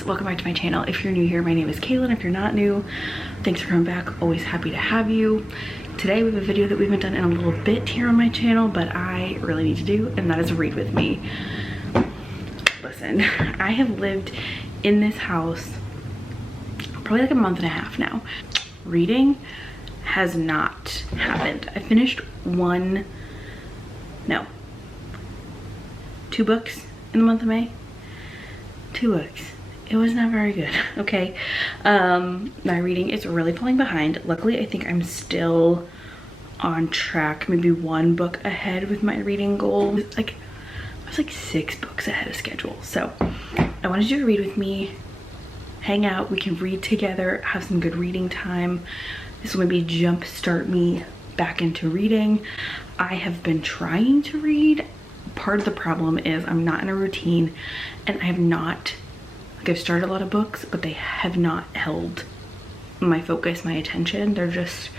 friends, welcome back to my channel. If you're new here, my name is Kaylin. If you're not new, thanks for coming back. Always happy to have you. Today we have a video that we haven't done in a little bit here on my channel, but I really need to do, and that is read with me. Listen, I have lived in this house probably like a month and a half now. Reading has not happened. I finished two books in the month of May. 2 books. It was not very good, okay? My reading is really falling behind. Luckily, I think I'm still on track, maybe 1 book ahead with my reading goal. I was like 6 books ahead of schedule. So I wanted you to read with me, hang out, we can read together, have some good reading time. This will maybe jumpstart me back into reading. I have been trying to read. Part of the problem is I'm not in a routine, and I have not, like, I've started a lot of books, but they have not held my focus, my attention. They're just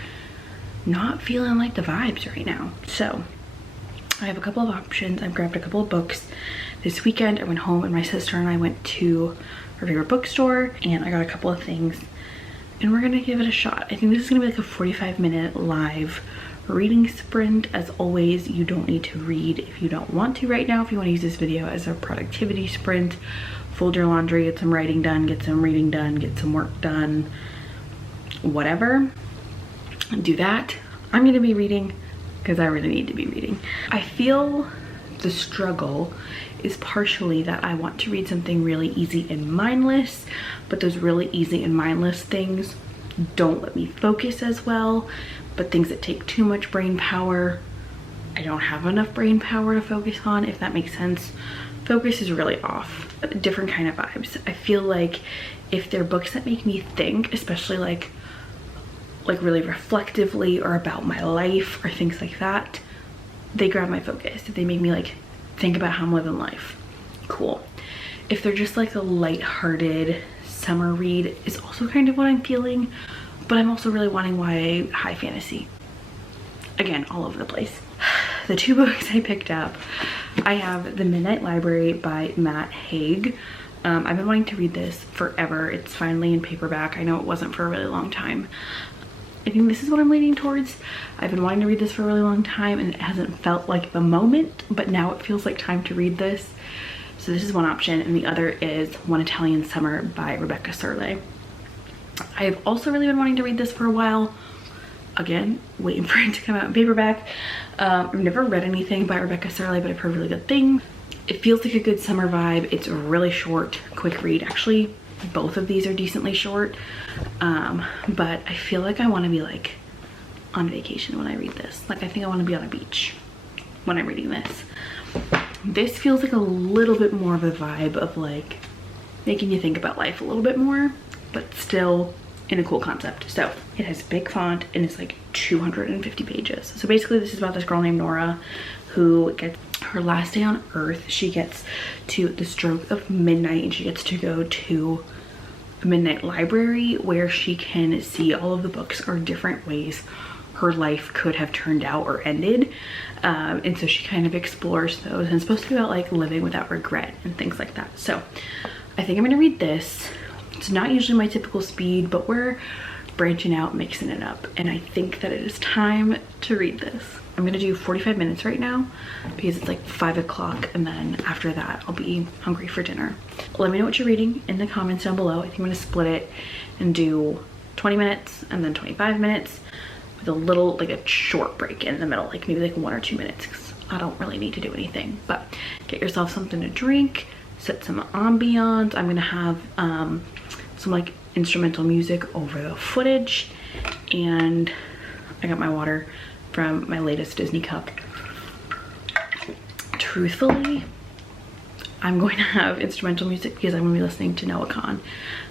not feeling like the vibes right now. So I have a couple of options. I've grabbed a couple of books. This weekend I went home and my sister and I went to our favorite bookstore and I got a couple of things and we're gonna give it a shot. I think this is gonna be like a 45-minute live reading sprint. As always, you don't need to read if you don't want to right now. If you want to use this video as a productivity sprint, fold your laundry, get some writing done, get some reading done, get some work done, whatever, do that. I'm gonna be reading because I really need to be reading. I feel the struggle is partially that I want to read something really easy and mindless, but those really easy and mindless things don't let me focus as well. But things that take too much brain power, I don't have enough brain power to focus on, if that makes sense. Focus is really off. Different kind of vibes. I feel like if they're books that make me think, especially like really reflectively or about my life or things like that, they grab my focus. If they make me like think about how I'm living life, cool. If they're just like a lighthearted summer read is also kind of what I'm feeling, but I'm also really wanting YA high fantasy. Again, all over the place. The 2 books I picked up, I have The Midnight Libary by Matt Haig. I've been wanting to read this forever. It's finally in paperback. I know it wasn't for a really long time. I think this is what I'm leaning towards. I've been wanting to read this for a really long time and it hasn't felt like the moment, but now it feels like time to read this. So this is one option, and the other is One Italian Summer by Rebecca Serle. I have also really been wanting to read this for a while. Again, waiting for it to come out in paperback. I've never read anything by Rebecca Serle, but I've heard really good things. It feels like a good summer vibe. It's really short, quick read. Actually, both of these are decently short, but I feel like I want to be like on vacation when I read this. Like, I think I want to be on a beach when I'm reading this. This feels like a little bit more of a vibe of like making you think about life a little bit more, but still in a cool concept. So it has big font and it's like 250 pages. So basically this is about this girl named Nora who gets her last day on earth. She gets to the stroke of midnight and she gets to go to a Midnight Library where she can see all of the books or different ways her life could have turned out or ended. And so she kind of explores those, and it's supposed to be about like living without regret and things like that. So I think I'm gonna read this. It's not usually my typical speed, but we're branching out, mixing it up, and I think that it is time to read this. I'm gonna do 45 minutes right now because it's like 5 o'clock, and then after that I'll be hungry for dinner. Let me know what you're reading in the comments down below. I think I'm gonna split it and do 20 minutes and then 25 minutes with a little, like a short break in the middle, like maybe like 1 or 2 minutes, because I don't really need to do anything. But get yourself something to drink, set some ambiance. I'm gonna have some like instrumental music over the footage, and I got my water from my latest Disney cup. Truthfully, I'm going to have instrumental music because I'm going to be listening to Noah Khan,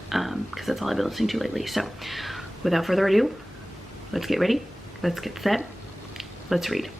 because that's all I've been listening to lately. So without further ado, let's get ready, let's get set, let's read.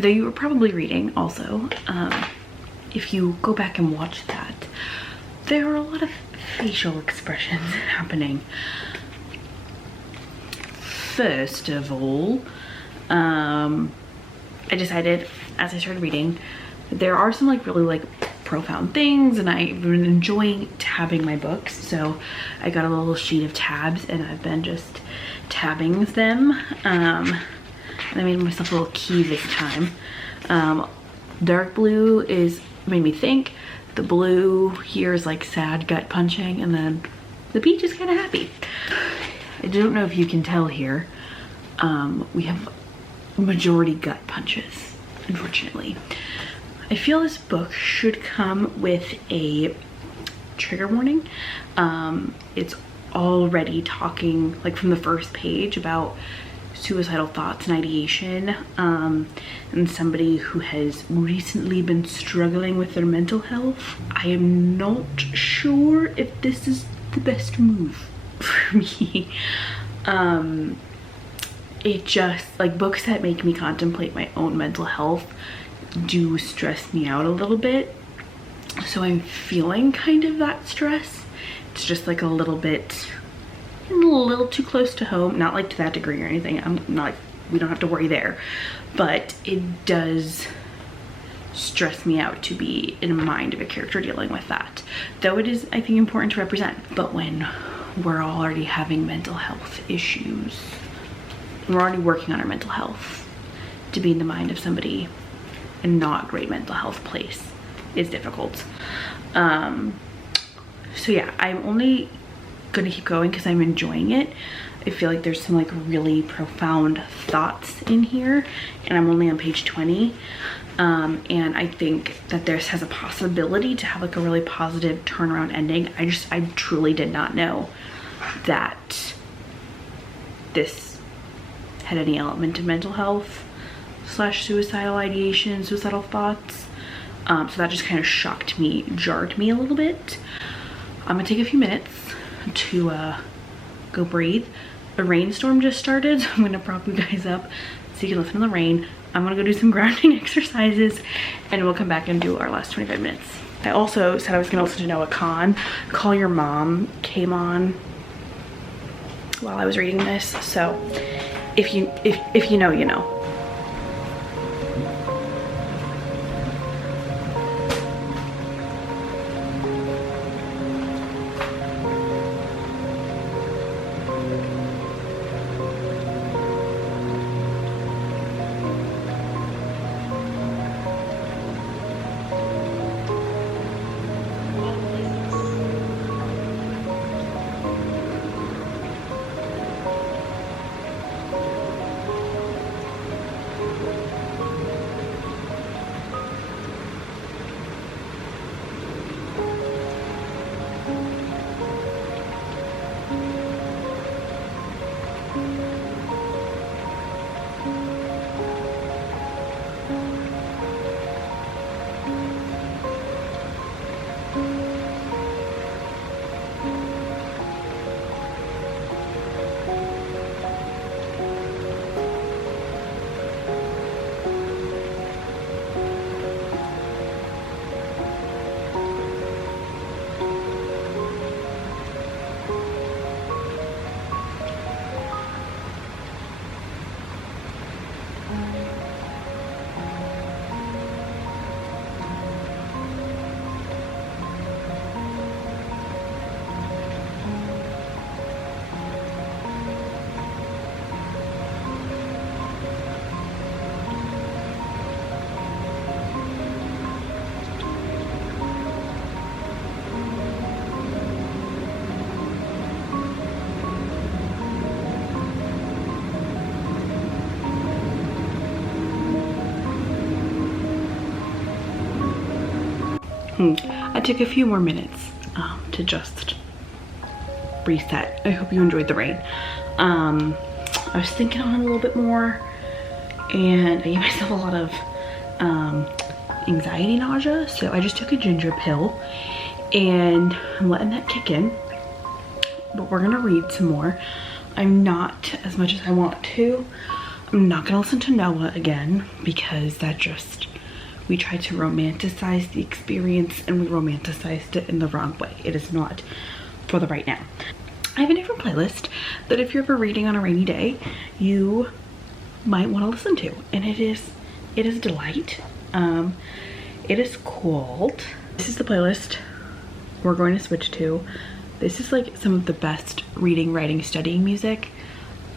though you were probably reading also, if you go back and watch that, there are a lot of facial expressions happening. First of all, I decided as I started reading, there are some like really like profound things, and I've been enjoying tabbing my books. So I got a little sheet of tabs and I've been just tabbing them. And I made myself a little key this time. Dark blue made me think. The blue here is like sad, gut punching, and then the peach is kind of happy. I don't know if you can tell here. We have majority gut punches, unfortunately. I feel this book should come with a trigger warning. It's already talking like from the first page about suicidal thoughts and ideation, and somebody who has recently been struggling with their mental health. I am not sure if this is the best move for me. It just, like, books that make me contemplate my own mental health do stress me out a little bit. So I'm feeling kind of that stress. It's just like a little too close to home. Not like to that degree or anything. I'm not, we don't have to worry there. But it does stress me out to be in the mind of a character dealing with that. Though it is, I think, important to represent. But when we're already having mental health issues, we're already working on our mental health, to be in the mind of somebody in not great mental health place is difficult. So yeah, I'm only gonna keep going because I'm enjoying it. I feel like there's some like really profound thoughts in here, and I'm only on page 20. And I think that this has a possibility to have like a really positive turnaround ending. I truly did not know that this had any element of mental health / suicidal ideation, suicidal thoughts. So that just kind of shocked me, jarred me a little bit. I'm gonna take a few minutes to go breathe. A rainstorm just started, so I'm gonna prop you guys up so you can listen to the rain. I'm gonna go do some grounding exercises, and we'll come back and do our last 25 minutes. I also said I was gonna listen to Noah Kahn. Call Your Mom came on while I was reading this, so if you know, you know. I took a few more minutes to just reset. I hope you enjoyed the rain. I was thinking on it a little bit more, and I gave myself a lot of anxiety nausea, so I just took a ginger pill, and I'm letting that kick in. But we're gonna read some more. I'm not as much as I want to. I'm not gonna listen to Noah again because that just, we tried to romanticize the experience and we romanticized it in the wrong way. It is not for the right now. I have a different playlist that if you're ever reading on a rainy day, you might want to listen to, and it is Delight. It is called, this is the playlist we're going to switch to. This is like some of the best reading, writing, studying music.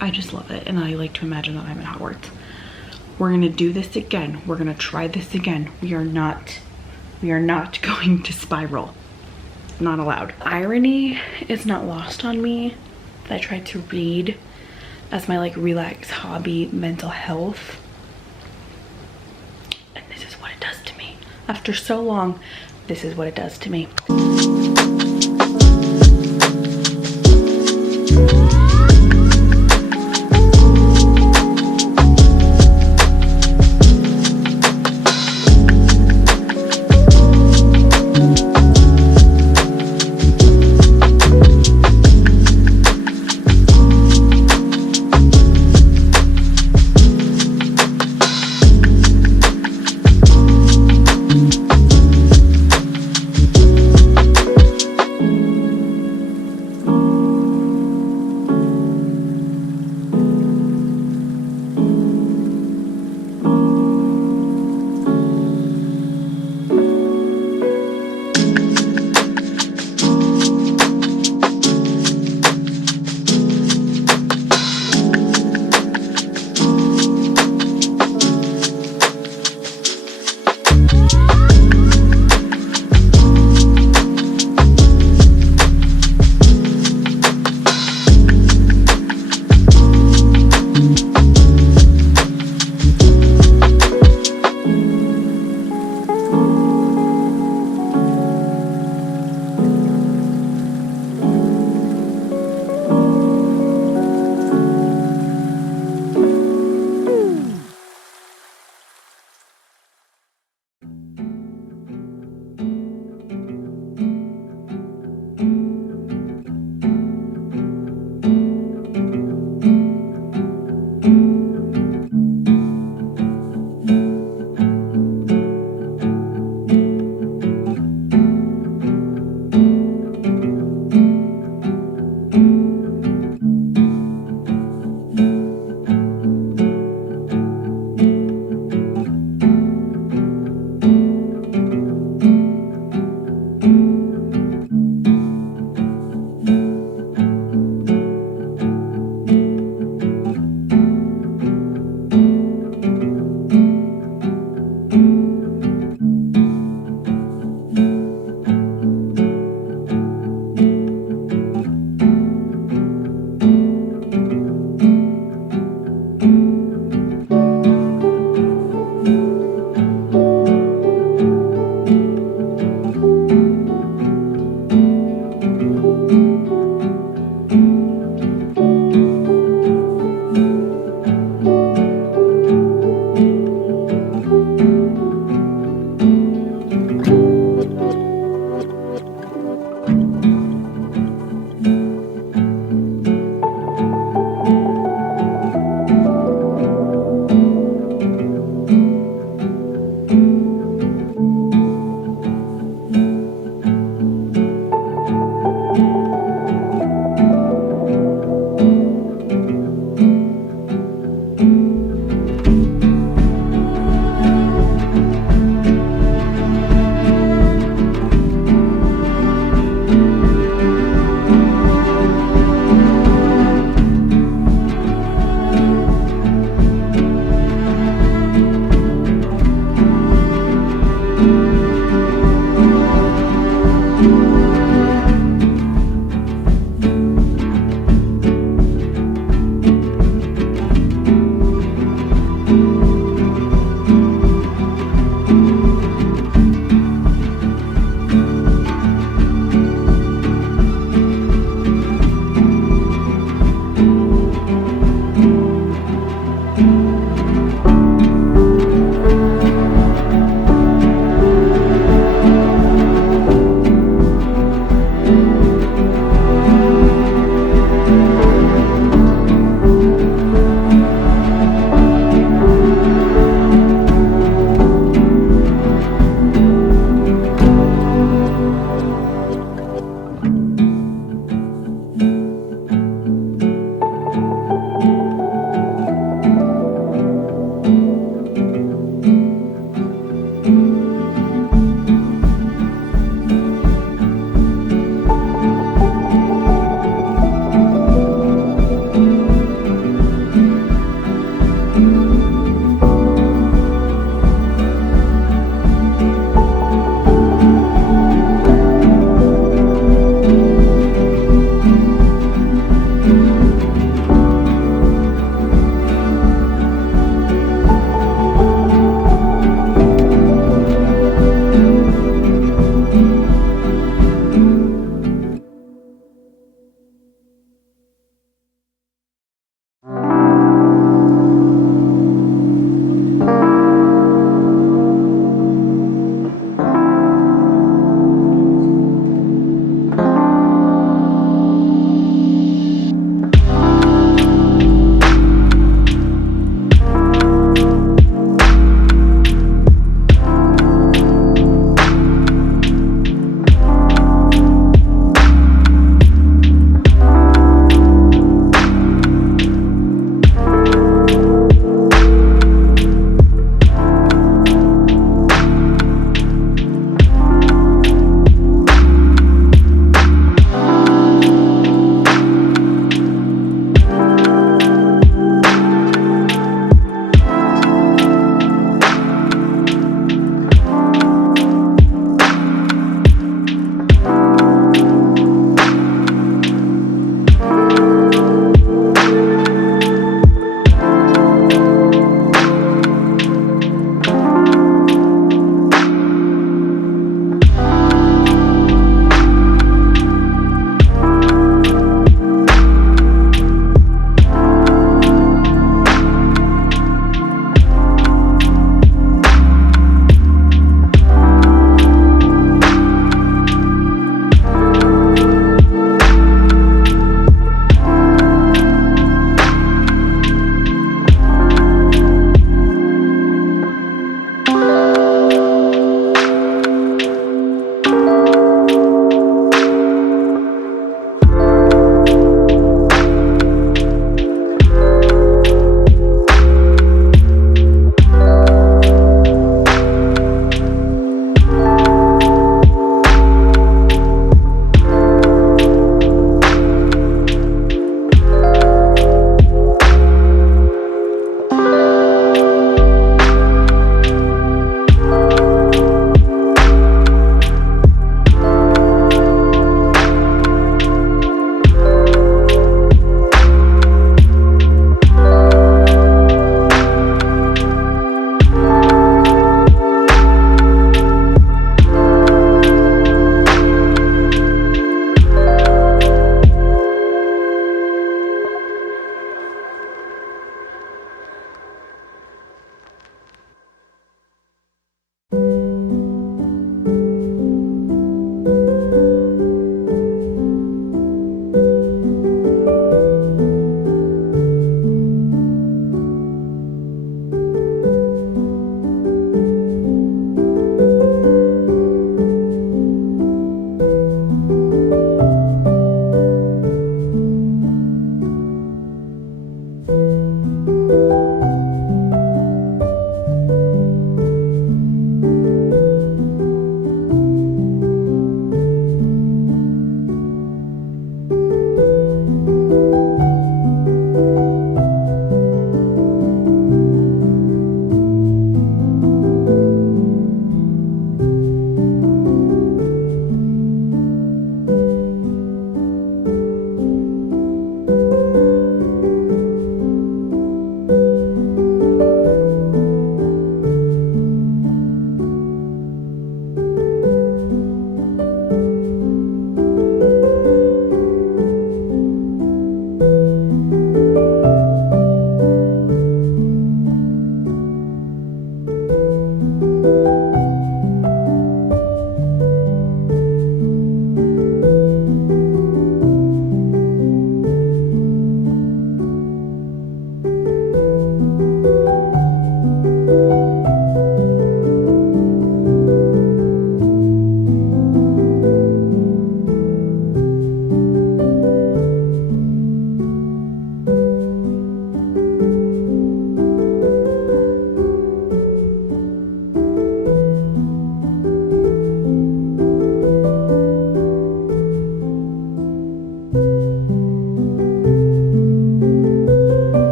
I just love it, and I like to imagine that I'm at Hogwarts. We're gonna do this again. We're gonna try this again. We are not going to spiral. Not allowed. Irony is not lost on me that I tried to read as my like relax hobby, mental health, and this is what it does to me. After so long, this is what it does to me.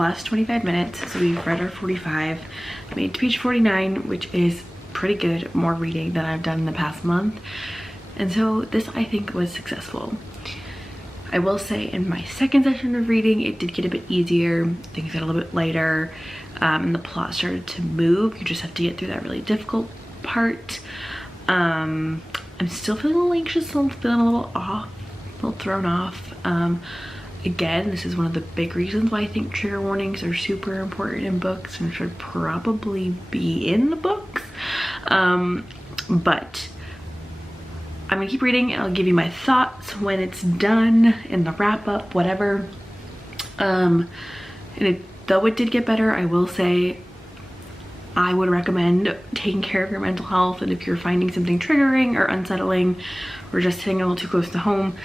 plus 25 minutes. So we've read our 45, made it to page 49, which is pretty good, more reading than I've done in the past month. And so this, I think, was successful. I will say in my second session of reading, it did get a bit easier. Things got a little bit lighter, and the plot started to move. You just have to get through that really difficult part. I'm still feeling a little anxious, I'm feeling a little off, a little thrown off. Again, this is one of the big reasons why I think trigger warnings are super important in books and should probably be in the books. But I'm gonna keep reading and I'll give you my thoughts when it's done in the wrap up, whatever. And though it did get better, I will say I would recommend taking care of your mental health, and if you're finding something triggering or unsettling or just hitting a little too close to home,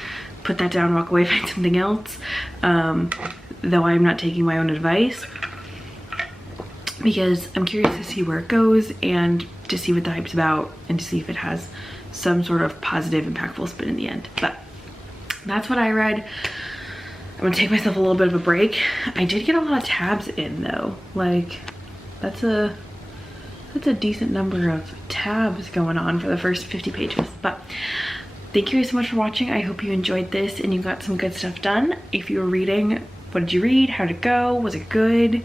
put that down, walk away, find something else. Though I'm not taking my own advice, because I'm curious to see where it goes and to see what the hype's about and to see if it has some sort of positive, impactful spin in the end. But that's what I read. I'm gonna take myself a little bit of a break. I did get a lot of tabs in though. Like, that's a decent number of tabs going on for the first 50 pages. But thank you so much for watching. I hope you enjoyed this and you got some good stuff done. If you were reading, what did you read? How did it go? Was it good?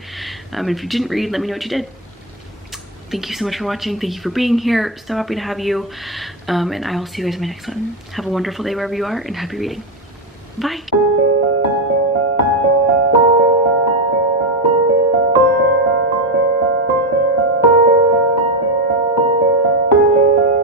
If you didn't read, let me know what you did. Thank you so much for watching. Thank you for being here. So happy to have you. And I will see you guys in my next one. Have a wonderful day wherever you are, and happy reading. Bye.